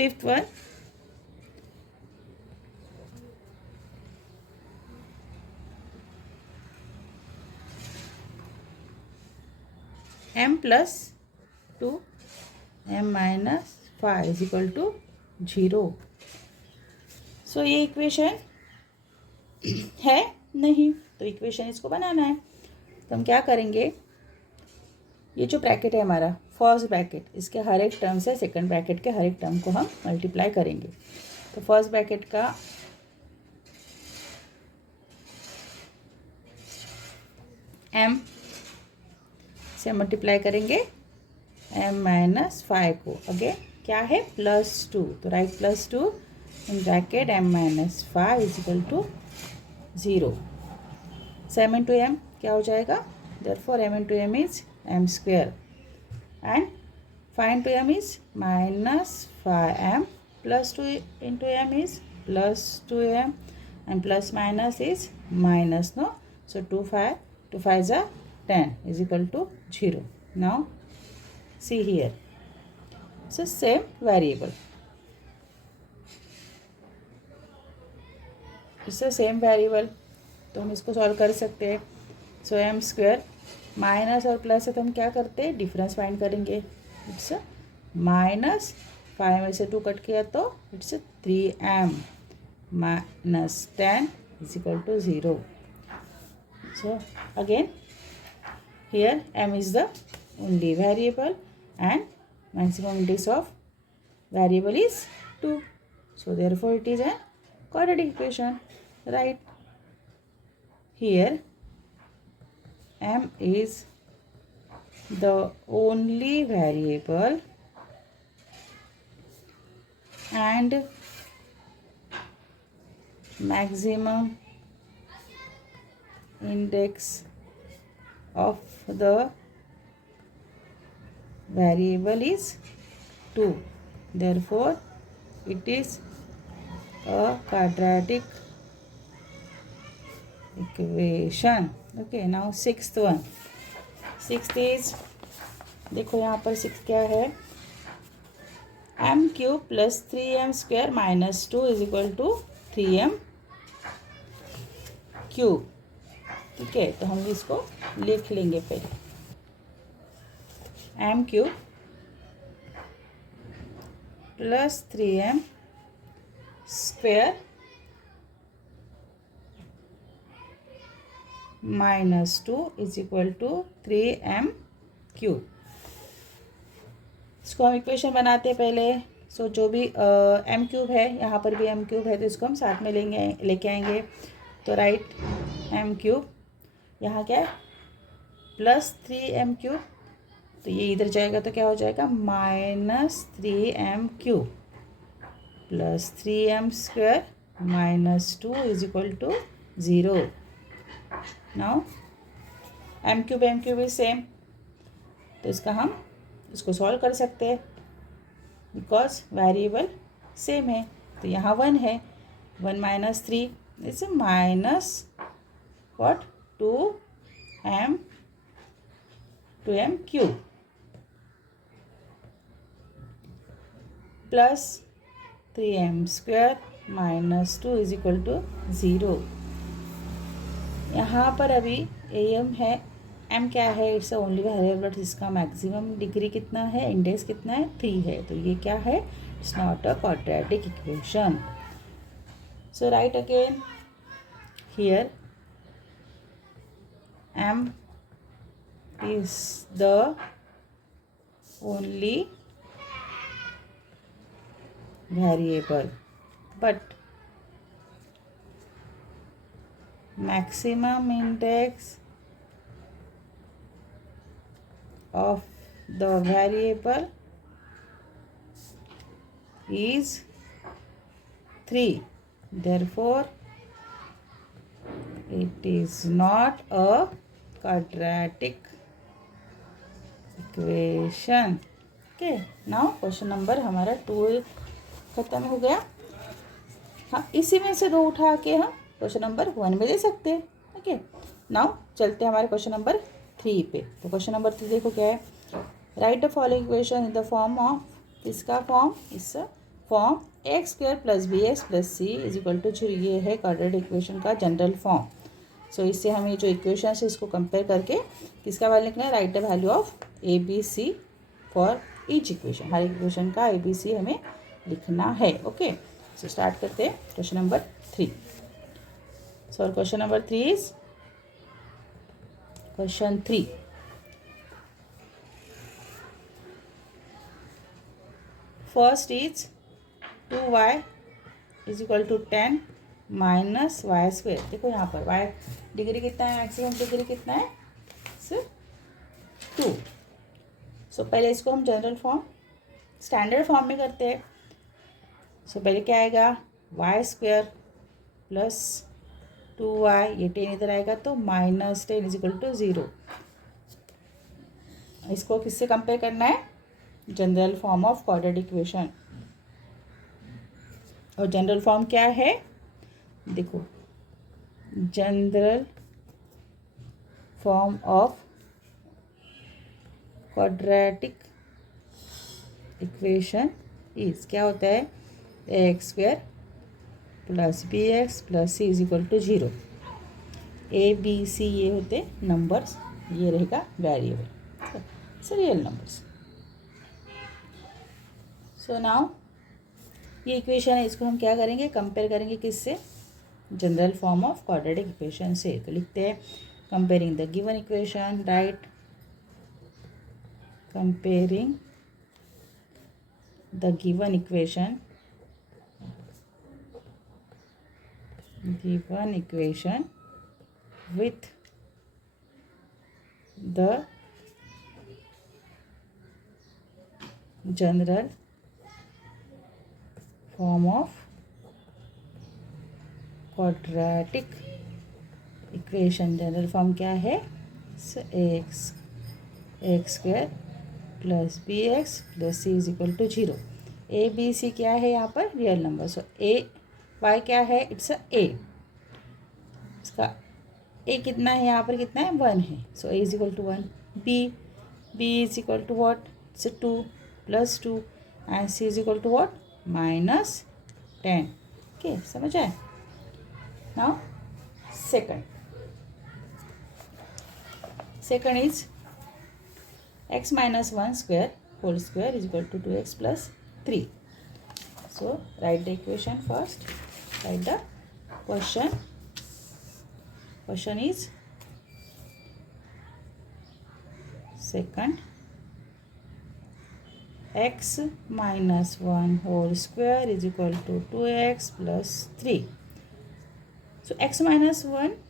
Fifth one, m plus 2 m minus 5 is equal to 0। So ये equation है नहीं, तो इक्वेशन इसको बनाना है। तो हम क्या करेंगे, ये जो ब्रैकेट है हमारा फर्स्ट ब्रैकेट, इसके हर एक टर्म से सेकंड ब्रैकेट के हर एक टर्म को हम मल्टीप्लाई करेंगे। तो फर्स्ट ब्रैकेट का m से मल्टीप्लाई करेंगे m माइनस 5 को, अगेन क्या है +2, तो right +2 in bracket m minus 5 is equal to 0। m into m क्या हो जाएगा, therefore m into m is m square and 5 into m is minus 5m plus 2 into m is plus 2m and plus minus is minus, no, so 2 5 is a 10 is equal to 0. Now see here, so same variable, it's the same variable, तो हम इसको solve कर सकते हैं। So m square minus और plus है तो हम क्या करते हैं, डिफरेंस फाइंड करेंगे। इट्स माइनस 5 में से 2 कट किया तो it's 3m minus 10 is equal to 0। So again here m is the only variable and maximum index of variable is 2, so therefore it is a quadratic equation, right? Here m is the only variable and maximum index of the variable is 2, therefore it is a quadratic equation. Okay, now sixth one. Sixth is, देखो यहाँ पर 6 क्या है, m cube plus 3m square minus 2 is equal to 3m cube. ठीक है, तो हम इसको लिख लेंगे पहले, m cube plus 3m square minus 2 is equal to 3m cube. इसको हम इक्वेशन बनाते हैं पहले। सो जो भी m क्यूब है, यहाँ पर भी m क्यूब है, तो इसको हम साथ में लेके आएंगे। तो राइट m क्यूब, यहाँ क्या है प्लस 3m क्यूब, तो ये इधर जाएगा तो क्या हो जाएगा minus 3m cube plus 3m square minus 2 is equal to 0। Now m cube is same, तो इसका हम इसको सॉल्व कर सकते हैं बिकॉज वेरिएबल सेम है। तो यहाँ 1 है, 1 minus 3 is minus what 2m cube plus 3m square minus 2 is equal to 0। यहाँ पर अभी am है, m क्या है, इट्स ओनली वेरिएबल, बट इसका मैक्सिमम डिग्री कितना है, इंडेक्स कितना है 3 है, तो ये क्या है, it's not a quadratic equation. So right again here m is the only variable, but maximum index of the variable is 3, therefore it is not a quadratic equation. Okay, now question number हमारा 2 खत्म हो गया। हाँ, इसी में से 2 उठा के हम क्वेश्चन नंबर 1 में दे सकते हैं। ओके, नाउ चलते हैं हमारे क्वेश्चन नंबर 3 पे। तो क्वेश्चन नंबर 3 देखो क्या है, right the following equation in the form of, इसका फॉर्म इस form x square plus b x plus c is equal to 0, ये है क्वाड्रेटिक इक्वेशन का जनरल फॉर्म। सो इससे हमें जो इक्वेशन है इसको कंपेयर करके किसका वैल्यू लिखना है, right the value of a b c for each equation, हर इक्वेशन का ए बी सी हमें लिखना है। ओके, सो स्टार्ट करते हैं question number 3। So question number 3 is question 3। First is 2y is equal to 10 minus y square. देखो यहाँ पर y डिग्री कितना है, मैक्सिमम डिग्री कितना है, सिर्फ 2। सो पहले इसको हम जनरल फॉर्म स्टैंडर्ड फॉर्म में करते हैं। सो पहले क्या आएगा, वाई स्क्वेयर प्लस 2y, ये 10 इधर आएगा तो माइनस 10 इज इक्वल टू 0। इसको किससे कंपेयर करना है, general form of quadratic equation. और जनरल फॉर्म क्या है, देखो general form of quadratic equation is क्या होता है, x square plus b x plus c is equal to 0। A b c ये होते नंबर्स, ये रहेगा variable, so real numbers. So now ये इक्वेशन है, इसको हम क्या करेंगे, कंपेयर करेंगे किससे, general form of quadratic equation से। तो लिखते हैं comparing the given equation, right comparing the given equation with the general form of quadratic equation। General form क्या है, x square plus b x plus c is equal to 0। A b c क्या है यहाँ पर, real number. So a y क्या है, it's a, इसका ए कितना है यहाँ पर, कितना है 1 है। So a is equal to 1। B is equal to what, it's 2 plus 2 and c is equal to what, minus 10। Okay, समझ आए। Now second is x minus 1 square whole square is equal to 2x plus 3. So write the equation first, write the question. Question is second, x minus 1 whole square is equal to 2x plus 3. So x minus 1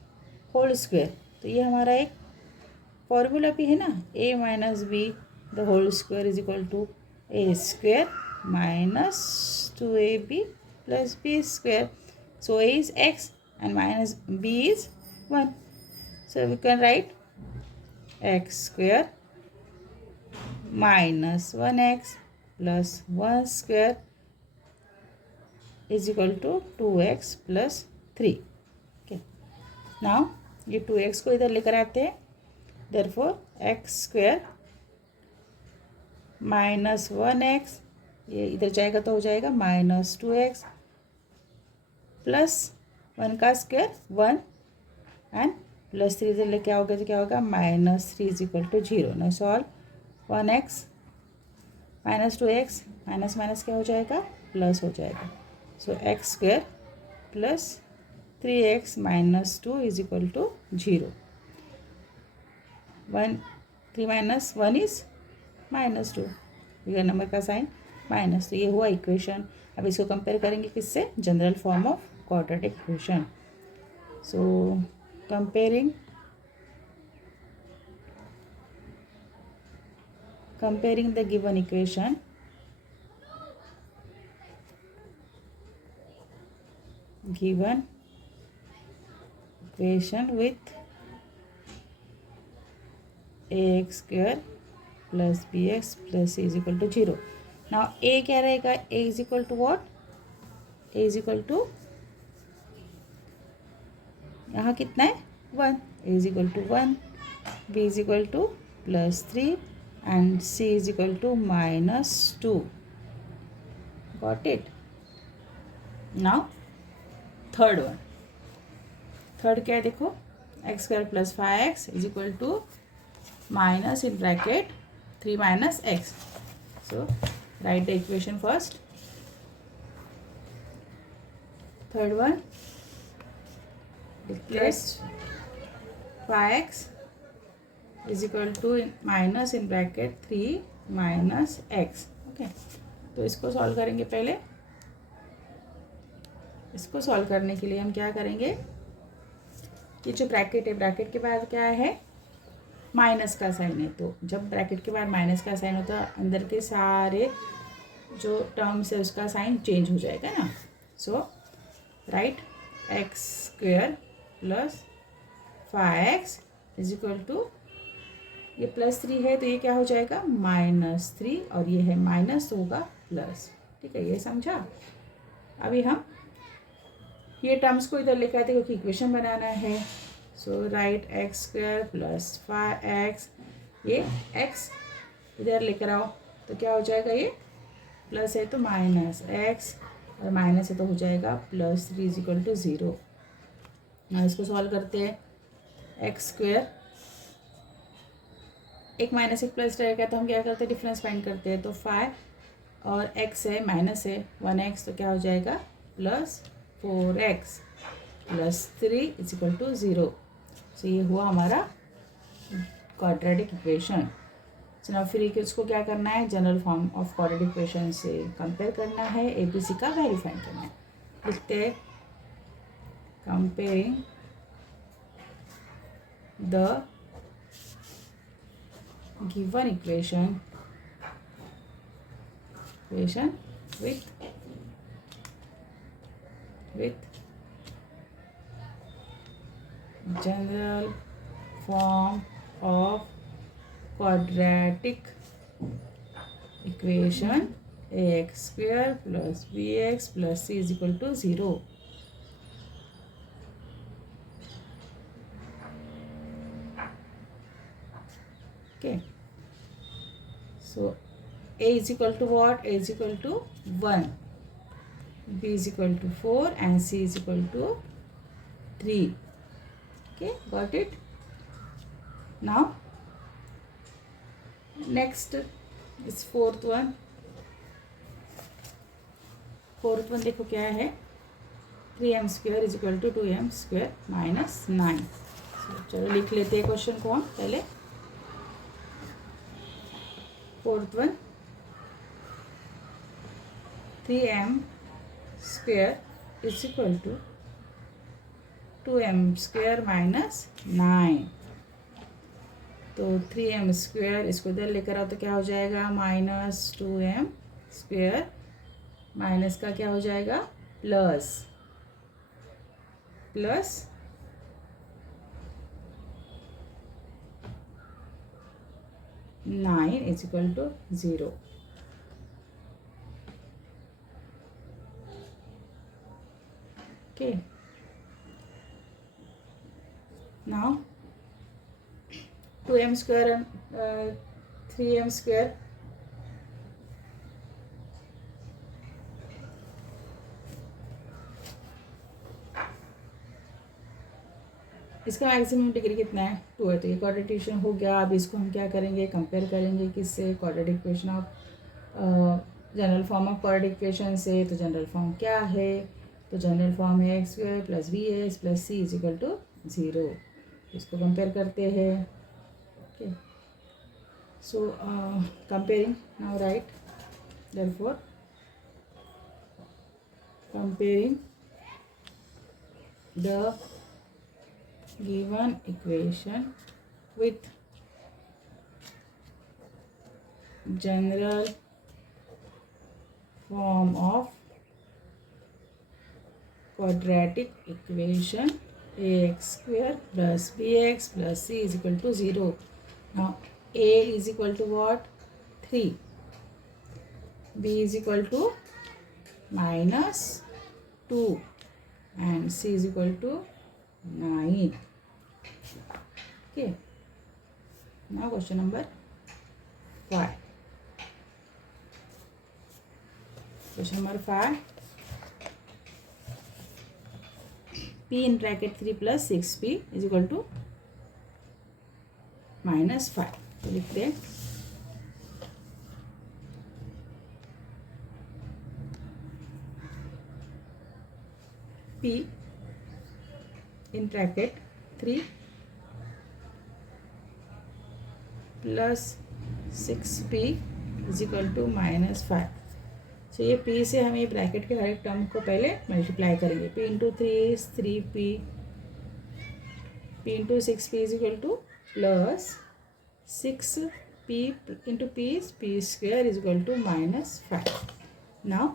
whole square, तो ये हमारा एक formula भी है ना, a minus b the whole square is equal to a square minus 2ab plus b square. So a is x and minus b is 1. So we can write x square minus 1x plus 1 square is equal to 2x plus 3. Okay. Now ये 2x को इधर लेकर आते हैं, therefore x square minus 1x, ये इधर जाएगा तो हो जाएगा माइनस 2x प्लस 1 का स्क्वायर 1 एंड प्लस 3 इधर लेके आओगे तो क्या होगा, minus 3 is equal to 0। No solve 1x minus 2x minus minus क्या हो जाएगा, प्लस हो जाएगा। So x square plus 3x minus 2 is equal to 0। 3 minus 1 is minus 2, bigger number का साइन माइनस, तो ये हुआ इक्वेशन। अब इसको कंपेयर करेंगे किससे, general form of quadratic equation. So comparing the given equation with ax square plus bx plus c is equal to 0. Now a क्या रहेगा, a is equal to what, a is equal to यहाँ कितना है 1, a is equal to 1, b is equal to plus 3 and c is equal to minus 2. Got it? Now third one, third क्या है देखो, x square plus 5x is equal to minus in bracket 3 minus x. So write the equation first. Third one, replace 5x is equal to minus in bracket 3 minus x. Okay, तो इसको solve करेंगे. पहले इसको solve करने के लिए हम क्या करेंगे, ये जो ब्रैकेट है, ब्रैकेट के बाद क्या है, माइनस का साइन है. तो जब ब्रैकेट के बाद माइनस का साइन होता है, अंदर के सारे जो टर्म्स है उसका साइन चेंज हो जाएगा ना. So right x square plus 5x is equal to, ये +3 है तो ये क्या हो जाएगा -3, और ये है माइनस तो होगा प्लस. ठीक है, ये समझा. अभी हम ये टर्म्स को इधर लेकर आते क्योंकि इक्वेशन बनाना है. So right x square plus 5x, ये x इधर लेकर आओ तो क्या हो जाएगा, ये प्लस है तो -x, और माइनस है तो हो जाएगा +3 इज इक्वल टू 0. ना इसको सॉल्व करते हैं. एक्स स्क्वायर, एक माइनस एक प्लस रहेगा तो हम क्या करते हैं, डिफरेंस फाइंड करते हैं. तो 5 और x है माइनस है 1x, तो क्या हो जाएगा +4x plus 3 is equal to 0. So ये हुआ हमारा क्वाड्रेटिक इक्वेशन. सो नाउ फिर इसको क्या करना है, general form of quadratic equation से कंपेयर करना है, ABC का वेरीफाई करना है. लिखते हैं comparing the given equation with general form of quadratic equation ax square plus bx plus c is equal to 0. Okay, so a is equal to what, a is equal to 1, b is equal to 4 and c is equal to 3. Okay, got it. Now next is fourth one. Fourth one देखो क्या है, 3m square is equal to 2m square minus 9. चलो लिख लेते हैं question को हम पहले. Fourth one, 3m square is equal to 2m square minus 9. तो 3m स्क्वायर इसको इधर लेकर आओ तो क्या हो जाएगा -2m स्क्वायर, माइनस का क्या हो जाएगा plus 9 is equal to 0. Okay, now 2m square and 3m square, इसका मैक्सिमम डिग्री कितना है 2 है. तो ये क्वाड्रेटिक हो गया. अब इसको हम क्या करेंगे, कंपेयर करेंगे किससे, quadratic equation of general form of quadratic equation से. तो जनरल फॉर्म क्या है, तो जनरल फॉर्म है x square plus b x plus c is equal to 0. इसको कंपेयर करते हैं. Okay, so comparing, now right therefore comparing the given equation with general form of quadratic equation ax square plus bx plus c is equal to 0. Now a is equal to what, 3, b is equal to -2 and c is equal to 9. Okay, now question number 5. Question number 5, p in bracket 3 plus 6p is equal to -5। तो लिखते हैं p in bracket 3 plus 6p is equal to -5। सो ये p से हम ये bracket के हर एक टर्म को पहले मल्टीप्लाई करेंगे। p into 3 is 3p, p into 6p is equal to plus 6p into p is p square is equal to -5। Now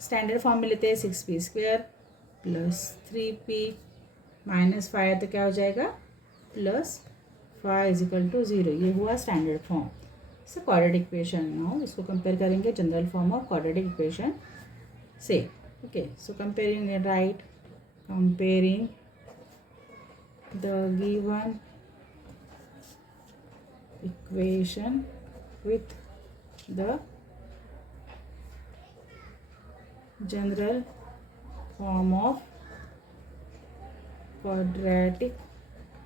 standard form में लेते हैं 6p स्क्वेयर प्लस 3p -5, तो क्या हो जाएगा +5 इज इक्वल टू 0। ये हुआ स्टैंडर्ड फॉर्म। इससे क्वाड्रेटिक इक्वेशन नाउ इसको कंपेयर करेंगे general form of quadratic equation से। Okay, so comparing right, comparing the given equation with the general form of quadratic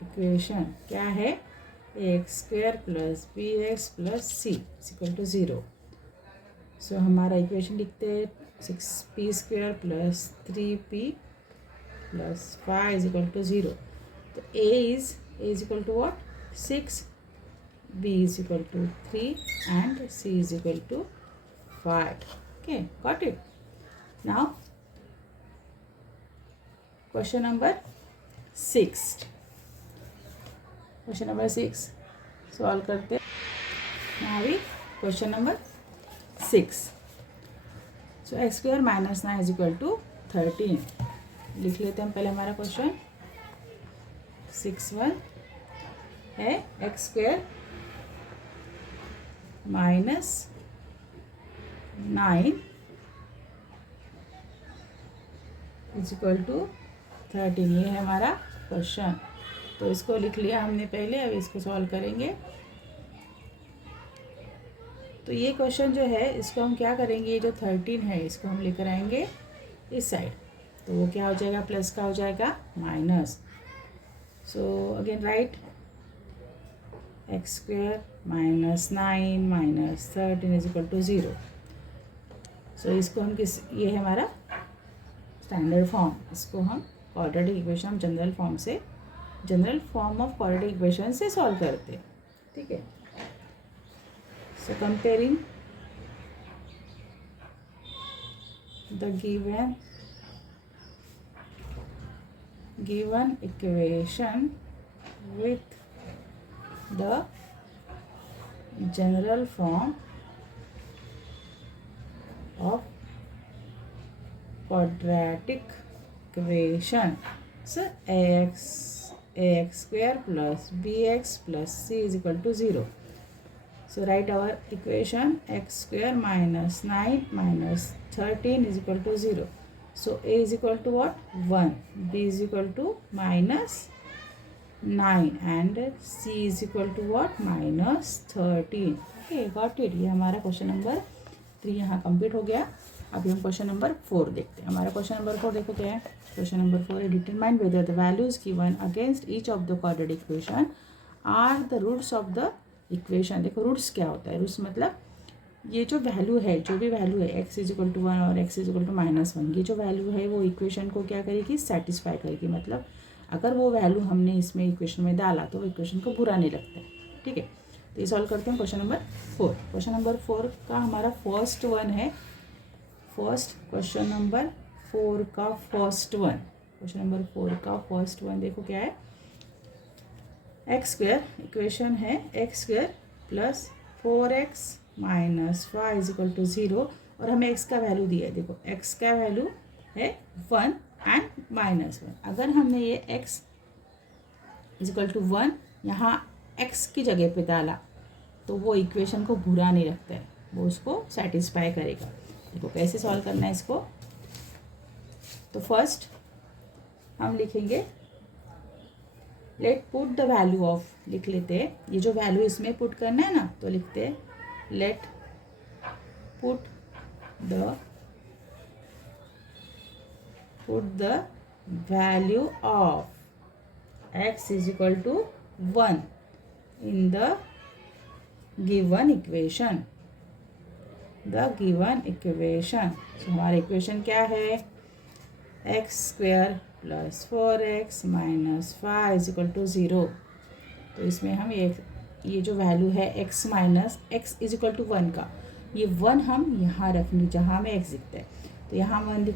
equation. क्या है? X square plus b x plus c equal to 0। सो हमारा equation लिखते हैं 6p square plus 3p plus 5 is equal to 0। तो a is equal to what? 6, b is equal to 3 and c is equal to 5। Okay, got it. Now question number 6। Question number 6 solve करते हैं। यहाँ भी question number 6। So x square minus 9 is equal to 13। लिख लेते हैं पहले हमारा question. 6(1) है x square minus 9 is equal to 13। ये है हमारा क्वेश्चन। तो इसको लिख लिया हमने पहले, अब इसको सॉल्व करेंगे। तो ये क्वेश्चन जो है इसको हम क्या करेंगे, ये जो 13 है इसको हम लेकर आएंगे इस साइड। तो वो क्या हो जाएगा? प्लस का हो जाएगा minus. So again right, x square minus 9 minus 13 is equal to 0। सो इसको हम ये है हमारा स्टैंडर्ड फॉर्म। इसको हम क्वाड्रेटिक इक्वेशन हम general form of quadratic equation से सॉल्व करते हैं। ठीक है। So comparing the given equation with the general form of quadratic equation. So ax square plus bx plus c is equal to 0. So write our equation x square minus 9 minus 13 is equal to 0. So a is equal to what? 1, b is equal to minus 9 and c is equal to what? minus 13. Okay, got it. ये हमारा question number 3 यहाँ complete हो गया। अभी हम question number 4 देखते हैं। हमारा क्वेश्चन नंबर 4 देखो क्या है। क्वेश्चन नंबर 4 है, determine whether the values given against each of the quadratic equation are the roots of the equation. देखो रूट्स क्या होता है? रूट्स मतलब ये जो वैल्यू है, जो भी वैल्यू है x इज इक्वल टू 1 और x इज इक्वल टू -1, ये जो वैल्यू है वो इक्वेशन को क्या करेगी? सेटिस्फाई करेगी। मतलब अगर वो वैल्यू हमने इसमें इक्वेशन में डाला तो वो इक्वेशन को बुरा नहीं लगता है। ठीक है, तो ये सॉल्व करते हैं क्वेश्चन नंबर 4। क्वेश्चन नंबर 4 का हमारा फर्स्ट वन है। क्वेश्चन नंबर 4 का फर्स्ट वन, क्वेश्चन नंबर 4 का फर्स्ट वन देखो क्या है। एक्स स्क्वेयर इक्वेशन है x square plus 4x minus 5 is equal to 0 और हमें x का वैल्यू दिया है। देखो x का वैल्यू है 1 एंड -1। अगर हमने ये x इज इक्वल टू 1 यहाँ x की जगह पे डाला तो वो इक्वेशन को बुरा नहीं रखता है, वो उसको सेटिस्फाई करेगा। देखो कैसे सॉल्व करना है इसको। तो फर्स्ट हम लिखेंगे late put the value of, लिख लेते हैं ये जो वैल्यू इसमें पुट करना है ना, तो लिखते हैं late put the value of x is equal to 1 in the given equation. So हमारा इक्वेशन क्या है? X square plus 4x minus 5 is equal to 0. तो इसमें हम ये जो वैल्यू है x minus x is equal to 1 का, ये 1 हम यहाँ रखेंगे जहाँ हमें x दिखता है. तो यहाँ 1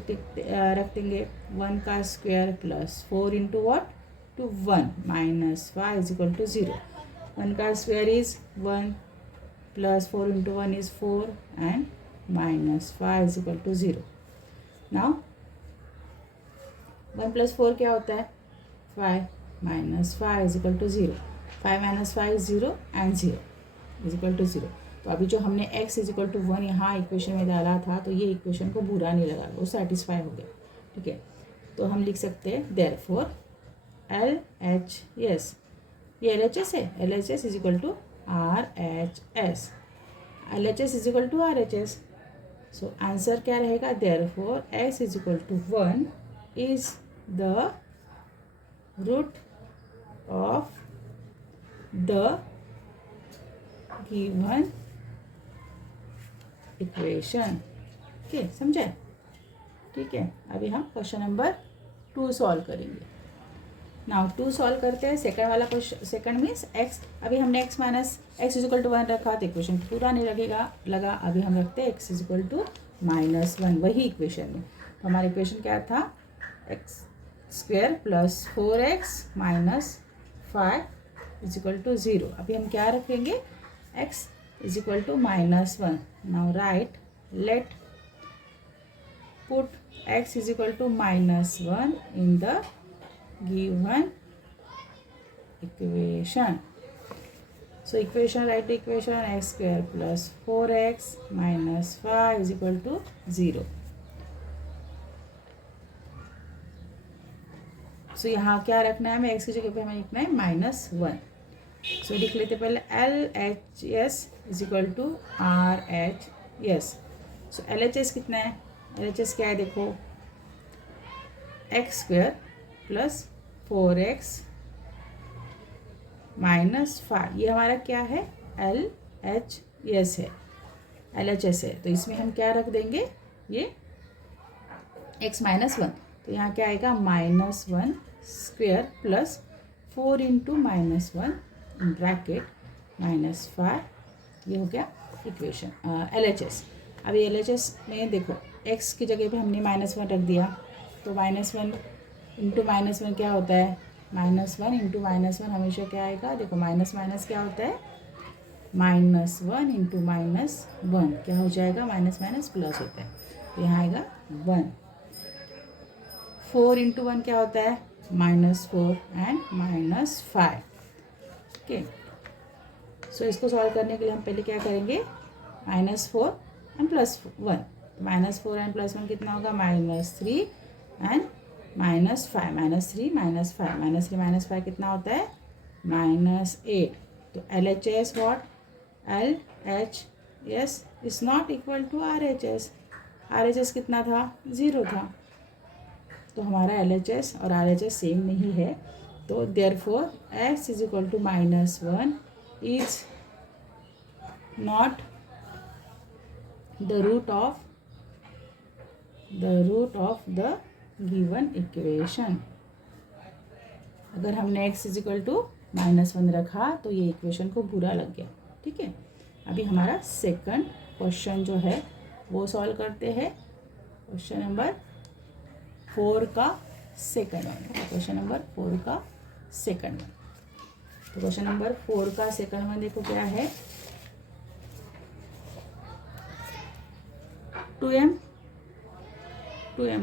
रख देंगे. 1 का square plus 4 into what to 1 minus 5 is equal to 0. 1 का square is 1 plus 4 into 1 is 4 and minus 5 is equal to 0. Now 1 plus 4 क्या होता है? 5 minus 5 is equal to 0. 5 minus 5 0 and 0 is equal to 0. तो अभी जो हमने x इज इक्वल टू 1 यहाँ equation में डाला था, तो ये इक्वेशन को बुरा नहीं लगा, वो सेटिस्फाई हो गया. ठीक है, तो हम लिख सकते हैं देयरफॉर LHS, ये LHS है, LHS is equal to RHS. LHS is equal to RHS. So answer क्या रहेगा? Therefore x is equal to 1 is the root of the given equation. Okay, समझे? ठीक है, अभी हम क्वेश्चन नंबर 2 सॉल्व करेंगे. नाउ 2 सॉल्व करते हैं. सेकंड वाला क्वेश्चन, सेकंड मीन्स x, अभी हमने x minus x is equal to 1 रखा तो इक्वेशन पूरा नहीं लगा. अभी हम रखते हैं x इज इक्वल टू -1 वही इक्वेशन में. तो हमारा इक्वेशन क्या था? X square plus 4x minus 5 is equal to 0. अभी हम क्या रखेंगे? x is equal to -1. Now right, let put x is equal to -1 in the given equation. So equation, right equation, x square plus 4x minus 5 is equal to 0. So यहाँ क्या रखना है हमें? x की जगह पे हमें लिखना है -1. सो लिख लेते पहले LHS is equal to RHS. So LHS कितना है? LHS क्या है? देखो, x square plus 4x minus 5, ये हमारा क्या है? LHS है, LHS है. तो इसमें हम क्या रख देंगे? ये x -1. तो यहाँ क्या आएगा? -1 square plus 4 into -1 in bracket -5. ये हो गया इक्वेशन LHS. अभी LHS में देखो, x की जगह पे हमने -1 रख दिया, तो -1 इंटू -1 क्या होता है? -1 इंटू -1 हमेशा क्या आएगा? देखो, माइनस माइनस क्या होता है? -1 इंटू -1 क्या हो जाएगा? माइनस माइनस प्लस होता है, तो यहाँ आएगा 1. 4 इंटू 1 क्या होता है? -4 एंड -5. ओके, सो इसको सॉल्व करने के लिए हम पहले क्या करेंगे? -4 एंड +1. -4 एंड +1 कितना होगा? -3 एंड -5. -3 -5, -3 -5 कितना होता है? -8. तो LHS what? LHS is not equal to RHS. RHS कितना था? 0 था. तो हमारा LHS और RHS सेम नहीं है. तो therefore x is equal to -1 is not the root of the given equation. अगर हमने x इज इक्वल टू -1 रखा तो ये इक्वेशन को बुरा लग गया. ठीक है, अभी हमारा सेकंड क्वेश्चन जो है वो सॉल्व करते हैं. क्वेश्चन नंबर 4 का सेकंड वन. क्वेश्चन नंबर 4 का सेकंड वन. तो क्वेश्चन नंबर 4 का सेकंड वन देखो क्या है? 2m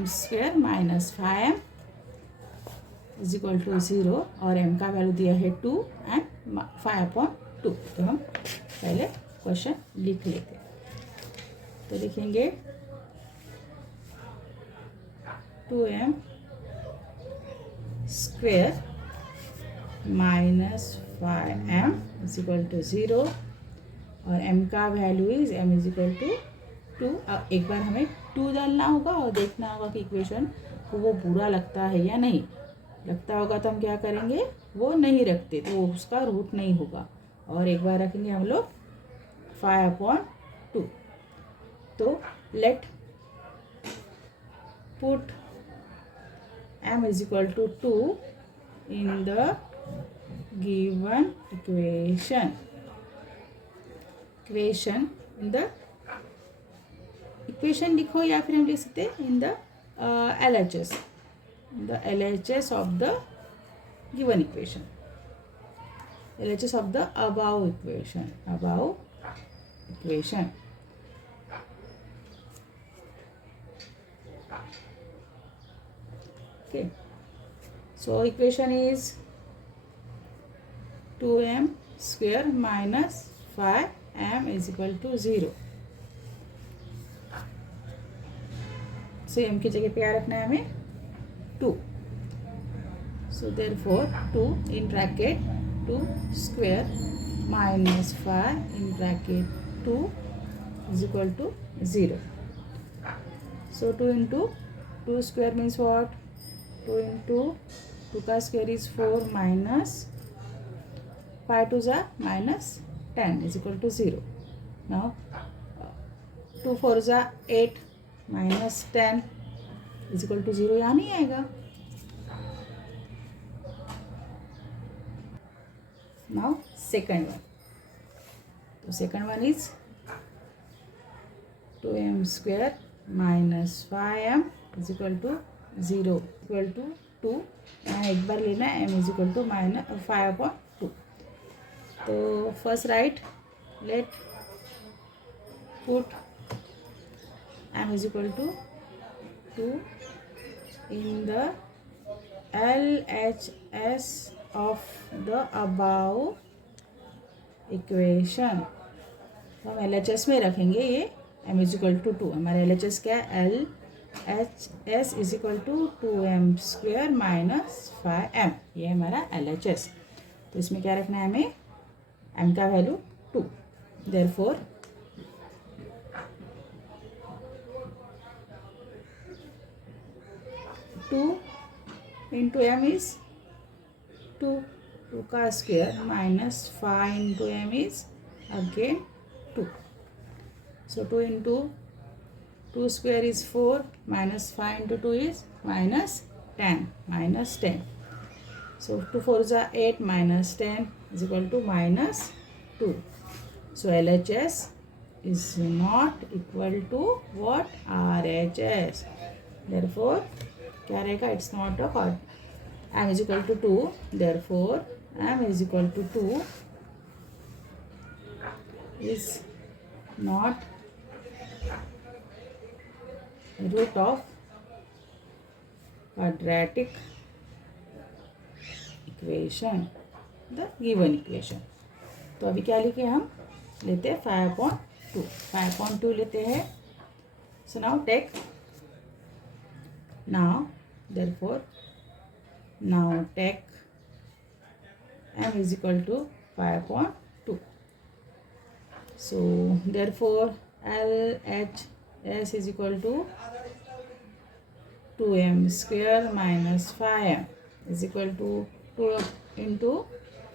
square minus 5m is equal to 0 और m का वैल्यू दिया है 2 एंड 5/2. तो हम पहले क्वेश्चन लिख लेते हैं. तो लिखेंगे 2m square minus 5m is equal to 0 और m का value is m is equal to two. अब एक बार हमें टू डालना होगा और देखना होगा कि इक्वेशन को वो बुरा लगता है या नहीं। लगता होगा तो हम क्या करेंगे, वो नहीं रखते तो वो उसका रूट नहीं होगा। और एक बार रखेंगे हम लोग 5/2। तो late put m is equal to 2 in the given equation in the equation लिखो या फिर हम लिख सकते हैं in the LHS, the LHS of the given equation, LHS of the above equation. Okay, so equation is 2m square minus 5m is equal to 0. so m की जगह पे क्या रखना है हमें, 2. so therefore 2 in bracket 2 square minus 5 in bracket 2 is equal to 0. so 2 into 2 square means what, 2 into 2 का square is 4 minus 5 to the minus 10 is equal to 0. now 2 4 जा 8 minus 10 is equal to 0, यहाँ नहीं आएगा. now second one, तो second one is 2m square minus 5m is equal to 0 equal to 2. यहाँ एक बार लेना है m is equal to minus 5/2. तो first right let put m is equal to 2 in the LHS of the above equation. तो हम LHS में रखेंगे ये m is equal to 2. हमारा LHS क्या है, LHS is equal to 2m square minus 5m. ये हमारा LHS. तो इसमें क्या रखना है हमें, m का value 2. Therefore 2 into m is 2 का square minus 5 into m is again 2. so 2 into 2 square is 4 minus 5 into 2 is minus 10. so 2 4 is 8 minus 10 is equal to minus 2. so LHS is not equal to what, RHS. therefore क्या रहेगा, it's not a cord. m is equal to 2, therefore m is equal to 2 is not root of quadratic equation, the given equation. तो अभी क्या लिखे हम, लेते हैं 5/2 लेते हैं. so now take therefore take m is equal to 5/2. so therefore LHS is equal to 2m square minus 5m is equal to 2 into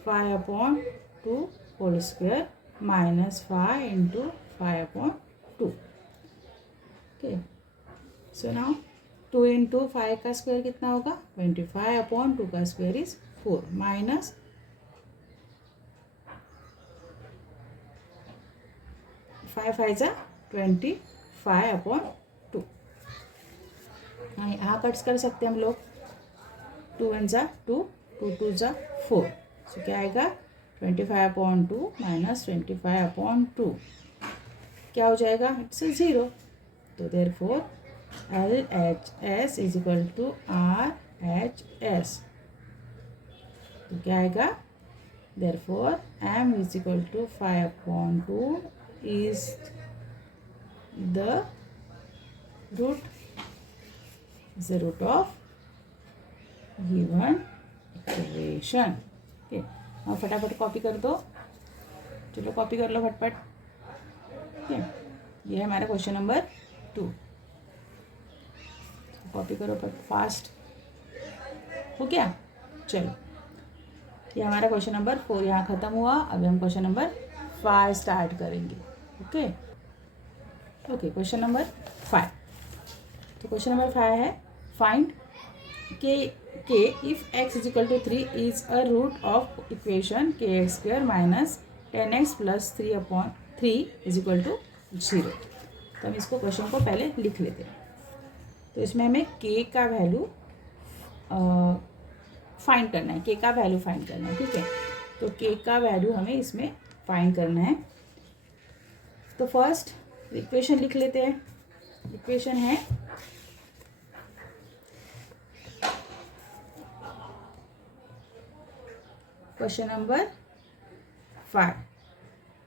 5/2 whole square minus 5 into 5/2. okay, so now 2 into 5 का square कितना होगा, 25/2 का square is 4 minus 5 5 जा 25/2. यहाँ cuts कर सकते हैं हम लोग. 2 1 जा 2 2 2 जा 4. सो क्या आएगा, 25/2 माइनस 25/2 क्या हो जाएगा, इट्स 0. तो therefore LHS is equal to RHS. तो क्या आएगा, therefore m is equal to 5/2 is the root of given equation. okay, अब फटाफट कॉपी कर दो. चलो कॉपी कर लो फटफट. okay, ये है हमारा क्वेश्चन नंबर 2। कॉपी करो पर फास्ट हो गया। चलो, ये हमारा क्वेश्चन नंबर 4 यहाँ ख़त्म हुआ। अभी हम क्वेश्चन नंबर 5 स्टार्ट करेंगे। Okay okay, question number 5। तो क्वेश्चन नंबर 5 है, find k if x is equal to 3 is a root of equation k x square minus 10x plus 3/3 is equal to 0। तो हम इसको क्वेश्चन को पहले लिख लेते हैं। तो इसमें हमें k का वैल्यू फाइंड करना है, के का वैल्यू फाइंड करना है। ठीक है, तो के का वैल्यू हमें इसमें फाइंड करना है। तो फर्स्ट इक्वेशन लिख लेते हैं। इक्वेशन है क्वेश्चन नंबर 5,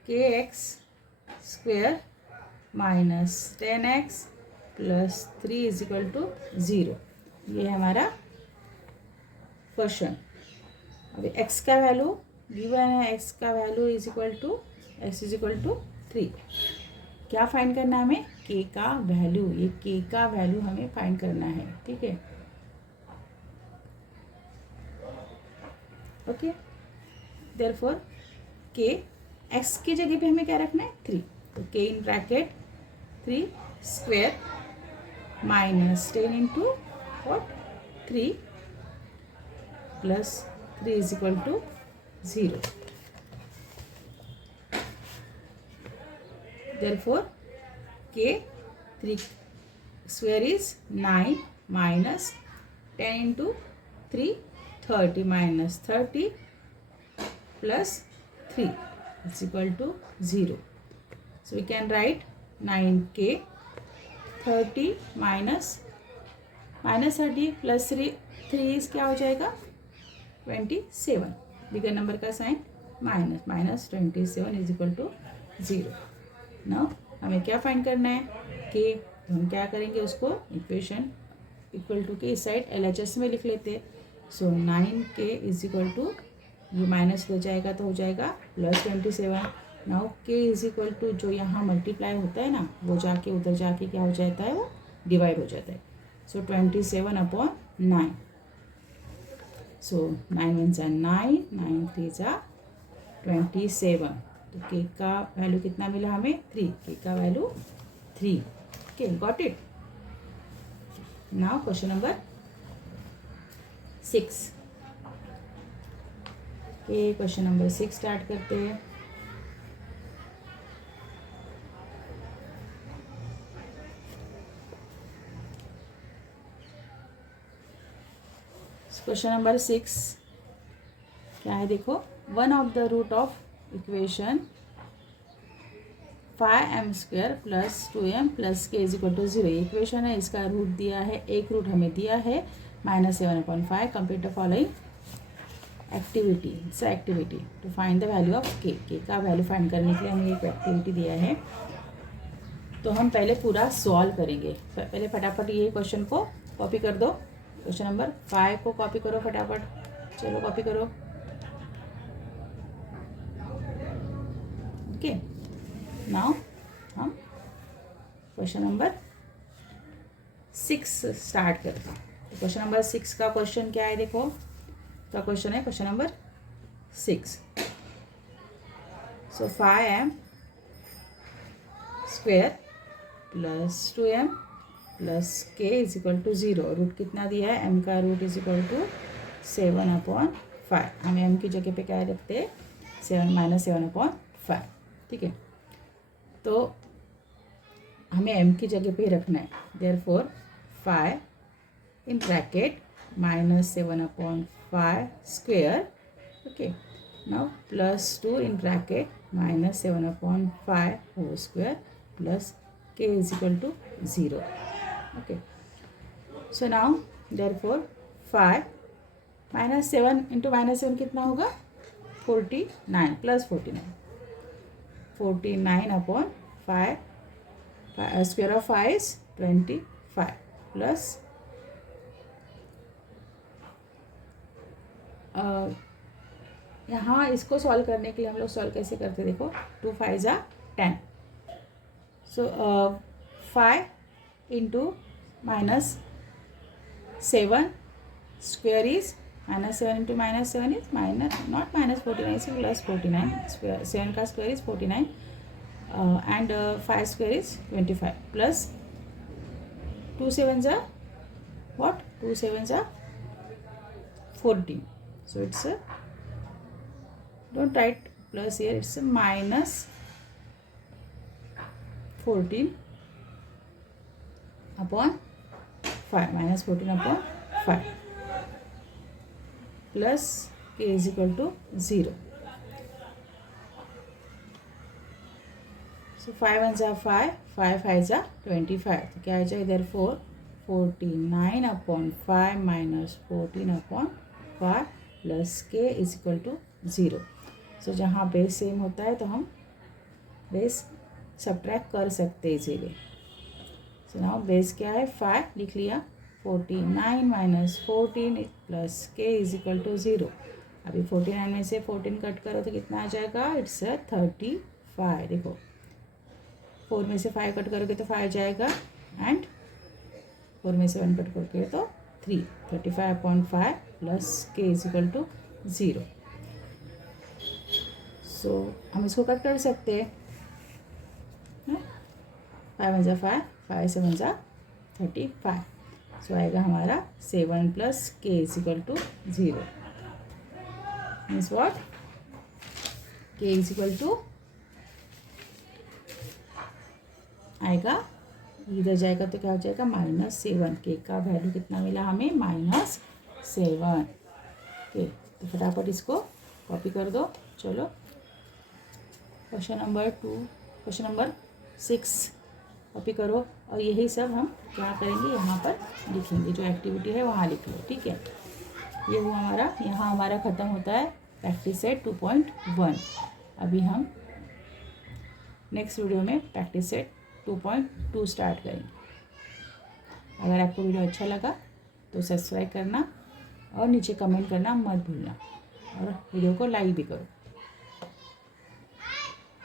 के एक्स स्क्वेयर माइनस 10x प्लस 3 इज इक्वल टू 0। ये है हमारा क्वेश्चन। अभी x का वैल्यू गिवन है, x का value is equal to x is equal to 3। क्या फाइंड करना है हमें? k का वैल्यू। ये k का वैल्यू हमें फाइंड करना है। ठीक है, ओके। देयरफॉर k, x की जगह पे हमें क्या रखना है? 3। तो k in bracket 3 square minus 10 into what 3 plus 3 is equal to 0। Therefore k 3 square is 9 minus 10 into 3 30 minus 30 plus 3 is equal to 0. So we can write 9k 30 minus 30 plus 3 is क्या हो जाएगा? 27। बिगर नंबर का sign minus 27 is equal to 0। Now हमें क्या find करना है? के। तो हम क्या करेंगे, उसको इक्वेशन इक्वल टू के इस साइड LHS में लिख लेते हैं। So 9k is equal to, ये माइनस हो जाएगा तो हो जाएगा plus 27। Now k is equal to, जो यहाँ मल्टीप्लाई होता है ना, वो जाके उधर जाके क्या हो जाता है? वो डिवाइड हो जाता है। सो 27/9। सो 9 1s are 9, 9 3s are 27। तो के का वैल्यू कितना मिला हमें? 3। के का value 3। Okay, got it. Now question number 6। Okay, question number 6 start करते हैं। क्वेश्चन नंबर 6 क्या है? देखो, one of the root of equation 5m square plus 2m plus k is equal to 0। Equation है, इसका रूट दिया है, एक रूट हमें दिया है -7/5। Complete the following activity. It's activity to find the value of k. K का value find करने के लिए हमें एक एक्टिविटी दिया है। तो हम पहले पूरा सॉल्व करेंगे। पहले फटाफट ये क्वेश्चन को कॉपी कर दो। क्वेश्चन नंबर 5 को कॉपी करो फटाफट। चलो कॉपी करो। ओके, नाउ हम क्वेश्चन नंबर 6 स्टार्ट करते हैं। क्वेश्चन नंबर 6 का क्वेश्चन क्या है? देखो, का क्वेश्चन है question number 6। So 5m square plus 2m plus k is equal to 0। Root कितना दिया है? m का रूट इज इक्वल टू 7/5। हम m की जगह पे क्या रखते हैं? 7/5। ठीक है, तो हमें m की जगह पे रखना है। Therefore 5 in bracket -7/5 square. Okay, now plus 2 in bracket -7/5 whole square plus k is equal to 0। okay, so now therefore 5 -7 into -7 कितना होगा? 49 plus 49/5। Square of 5 is 25 plus यहाँ इसको सॉल्व करने के लिए हम लोग सॉल्व कैसे करते? देखो, 2 5s are 10। So 5 into -7 square is -7 into -7 is not -49, it's +49. Square 7 का square is 49 and 5 square is 25 plus 2 sevens are what? 2 sevens are 14. So it's a, don't write plus here, it's a -14 upon 5, -14 upon 5 plus k is equal to 0. So 5 ones are 5, 5 5s are 25. तो क्या आ जाएगा इधर 49 upon 5 minus 14 upon 5 plus k is equal to 0. So जहाँ base same होता है तो हम base subtract कर सकते हैं इजीली. सो नाउ बेस क्या है 5 लिख लिया, 49 minus 14 plus k is equal to 0. अभी 49 में से 14 कट करो तो कितना आ जाएगा? इट्स 35. देखो 4 में से 5 कट करोगे तो 5 जाएगा एंड 4 में से 1 कट करोगे तो 3. 35/5 plus k is equal to 0. सो हम इसको कट कर सकते हैं. 5 1 जा 5, 5 7 जा 35. सो आएगा हमारा 7 plus k is equal to 0. Means what? K is equal to आएगा, इधर जाएगा तो क्या हो जाएगा? -7. के का वैल्यू कितना मिला हमें? -7. के तो फटाफट इसको कॉपी कर दो. चलो क्वेश्चन नंबर 6 कॉपी करो और यही सब हम क्या करेंगे यहाँ पर लिखेंगे. जो एक्टिविटी है वहाँ लिख लो. ठीक है, ये वो हमारा यहाँ हमारा ख़त्म होता है प्रैक्टिस सेट 2.1. अभी हम नेक्स्ट वीडियो में प्रैक्टिस सेट 2.2 स्टार्ट करेंगे. अगर आपको वीडियो अच्छा लगा तो सब्सक्राइब करना और नीचे कमेंट करना मत भूलना और वीडियो को लाइक भी करो.